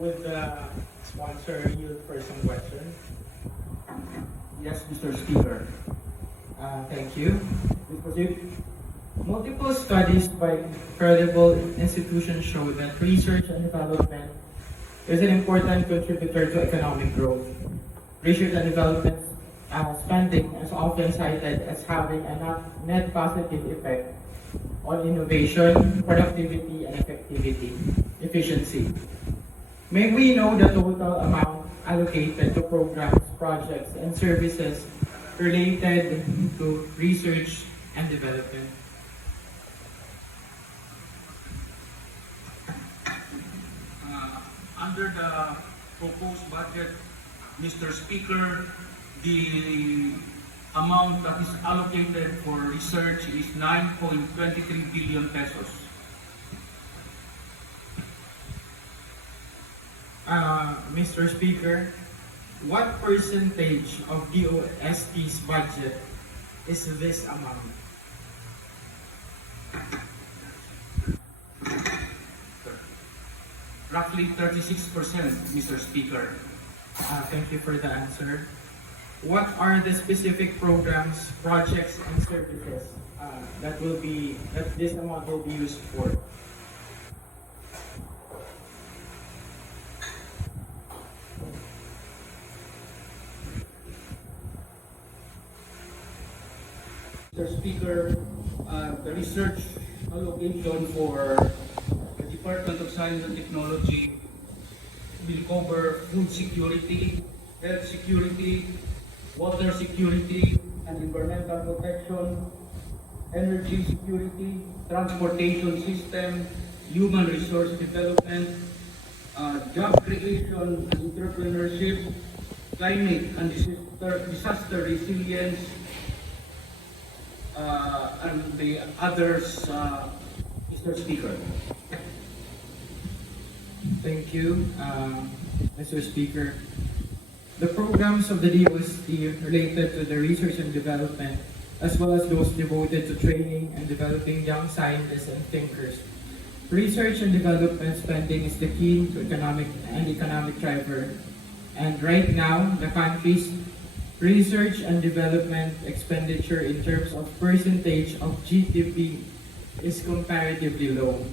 Would the sponsor yield for some questions? Yes, Mr. Speaker. Thank you. Please proceed. Multiple studies by credible institutions show that research and development is an important contributor to economic growth. Research and development spending is often cited as having a net positive effect on innovation, productivity, and efficiency. May we know the total amount allocated to programs, projects, and services related to research and development? Under the proposed budget, Mr. Speaker, the amount that is allocated for research is 9.23 billion pesos. Mr. Speaker, what percentage of DOST's budget is this amount? Roughly 36%, Mr. Speaker. Thank you for the answer. What are the specific programs, projects, and services that this amount will be used for? Mr. Speaker, the research allocation for the Department of Science and Technology will cover food security, health security, water security, and environmental protection, energy security, transportation system, human resource development, job creation and entrepreneurship, climate and disaster resilience, and the others, Mr. Speaker. Thank you, Mr. Speaker. The programs of the DOST related to the research and development, as well as those devoted to training and developing young scientists and thinkers. Research and development spending is the key to economic driver. And right now, the country's research and development expenditure in terms of percentage of GDP is comparatively low.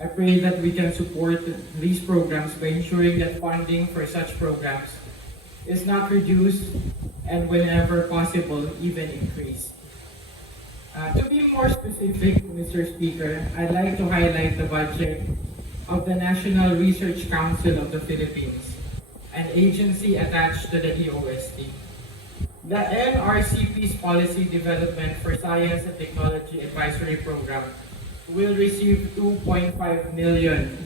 I pray that we can support these programs by ensuring that funding for such programs is not reduced and whenever possible, even increased. To be more specific, Mr. Speaker, I'd like to highlight the budget of the National Research Council of the Philippines, an agency attached to the DOST. The NRCP's Policy Development for Science and Technology Advisory Program will receive 2.5 million,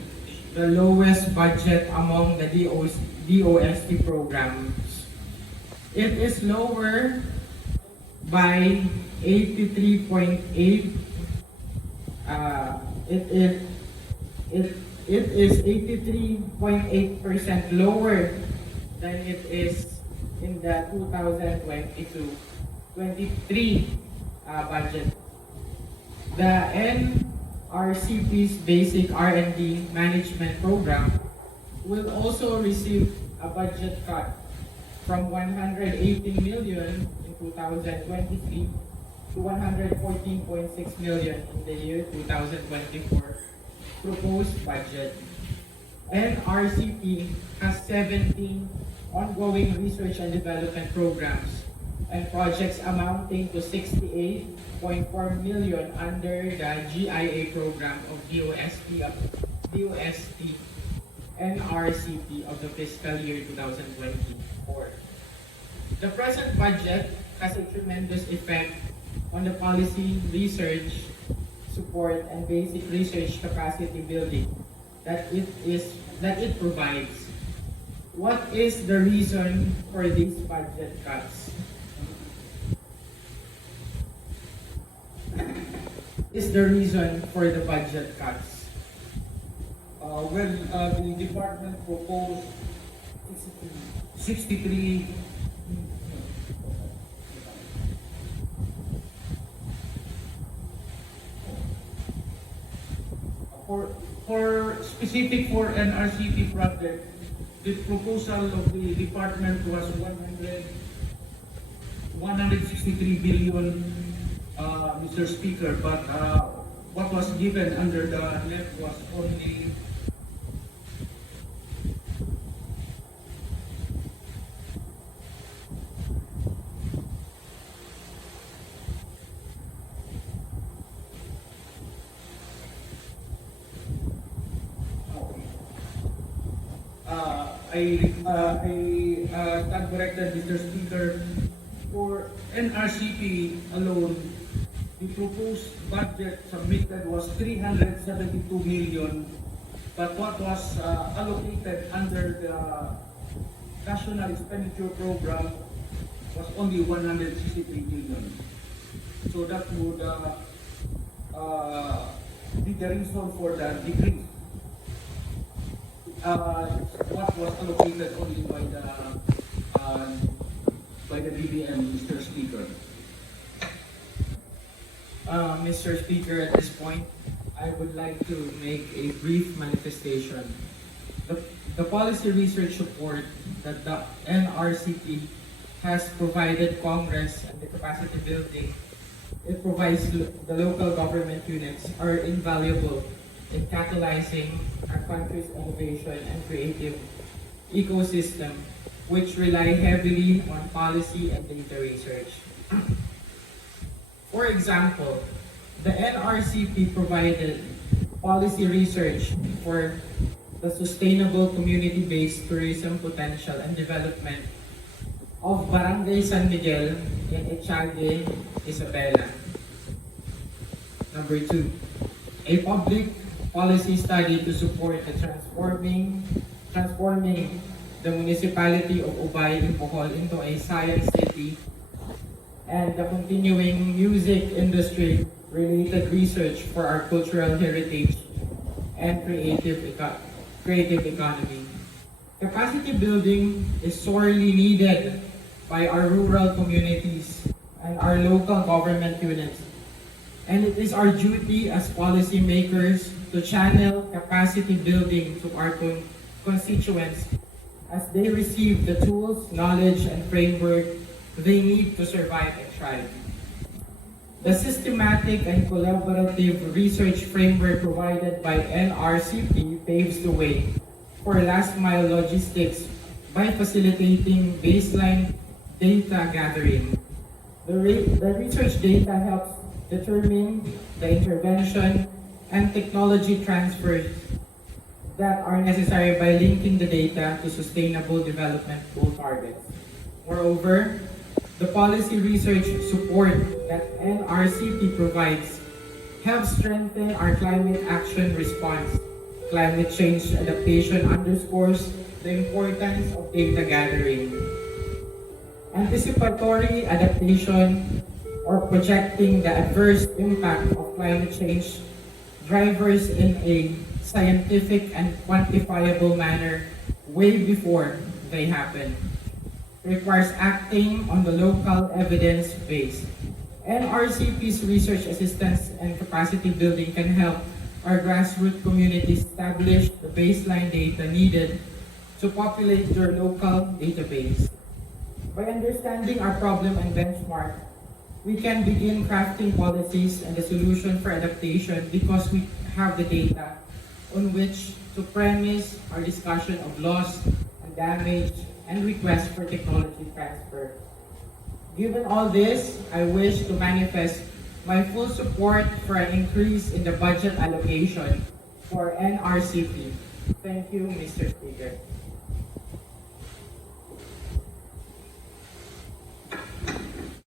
the lowest budget among the DOST programs. It is lower by 83.8. It is 83.8% lower than it is in the 2022-23 budget. The NRCP's Basic R&D Management Program will also receive a budget cut from 180 million in 2023 to 114.6 million in the year 2024 proposed budget. NRCP has 17 ongoing research and development programs and projects amounting to 68.4 million under the GIA program of DOST NRCP of the fiscal year 2024. The present budget has a tremendous effect on the policy, research, support, and basic research capacity building that it provides. What is the reason for these budget cuts? Is the reason for the budget cuts? The department proposed 63 for specific for NRCP project, the proposal of the department was 163 billion, Mr. Speaker, but what was given under the left was only I stand corrected, Mr. Speaker. For NRCP alone, the proposed budget submitted was 372 million, but what was allocated under the National Expenditure Program was only 163 million. So that would be the reason for the decrease. What was allocated only by the BBM, Mr. Speaker. Mr. Speaker, at this point, I would like to make a brief manifestation. The policy research support that the NRCP has provided Congress and the capacity building it provides the local government units are invaluable in catalyzing our country's innovation and creative ecosystem, which rely heavily on policy and data research. For example, the NRCP provided policy research for the sustainable community-based tourism potential and development of Barangay San Miguel in Echagüe, Isabela. Number 2, a public policy study to support the transforming the municipality of Ubay in Bohol into a science city and the continuing music industry related research for our cultural heritage and creative economy. Capacity building is sorely needed by our rural communities and our local government units. And it is our duty as policymakers to channel capacity building to our constituents as they receive the tools, knowledge, and framework they need to survive and thrive. The systematic and collaborative research framework provided by NRCP paves the way for last-mile logistics by facilitating baseline data gathering. The research data helps determine the intervention and technology transfers that are necessary by linking the data to sustainable development goal targets. Moreover, the policy research support that NRCP provides helps strengthen our climate action response. Climate change adaptation underscores the importance of data gathering. Anticipatory adaptation or projecting the adverse impact of climate change drivers in a scientific and quantifiable manner way before they happen requires acting on the local evidence base. NRCP's research assistance and capacity building can help our grassroots communities establish the baseline data needed to populate their local database. By understanding our problem and benchmark, we can begin crafting policies and the solution for adaptation because we have the data on which to premise our discussion of loss and damage and request for technology transfer. Given all this, I wish to manifest my full support for an increase in the budget allocation for NRCP. Thank you, Mr. Speaker.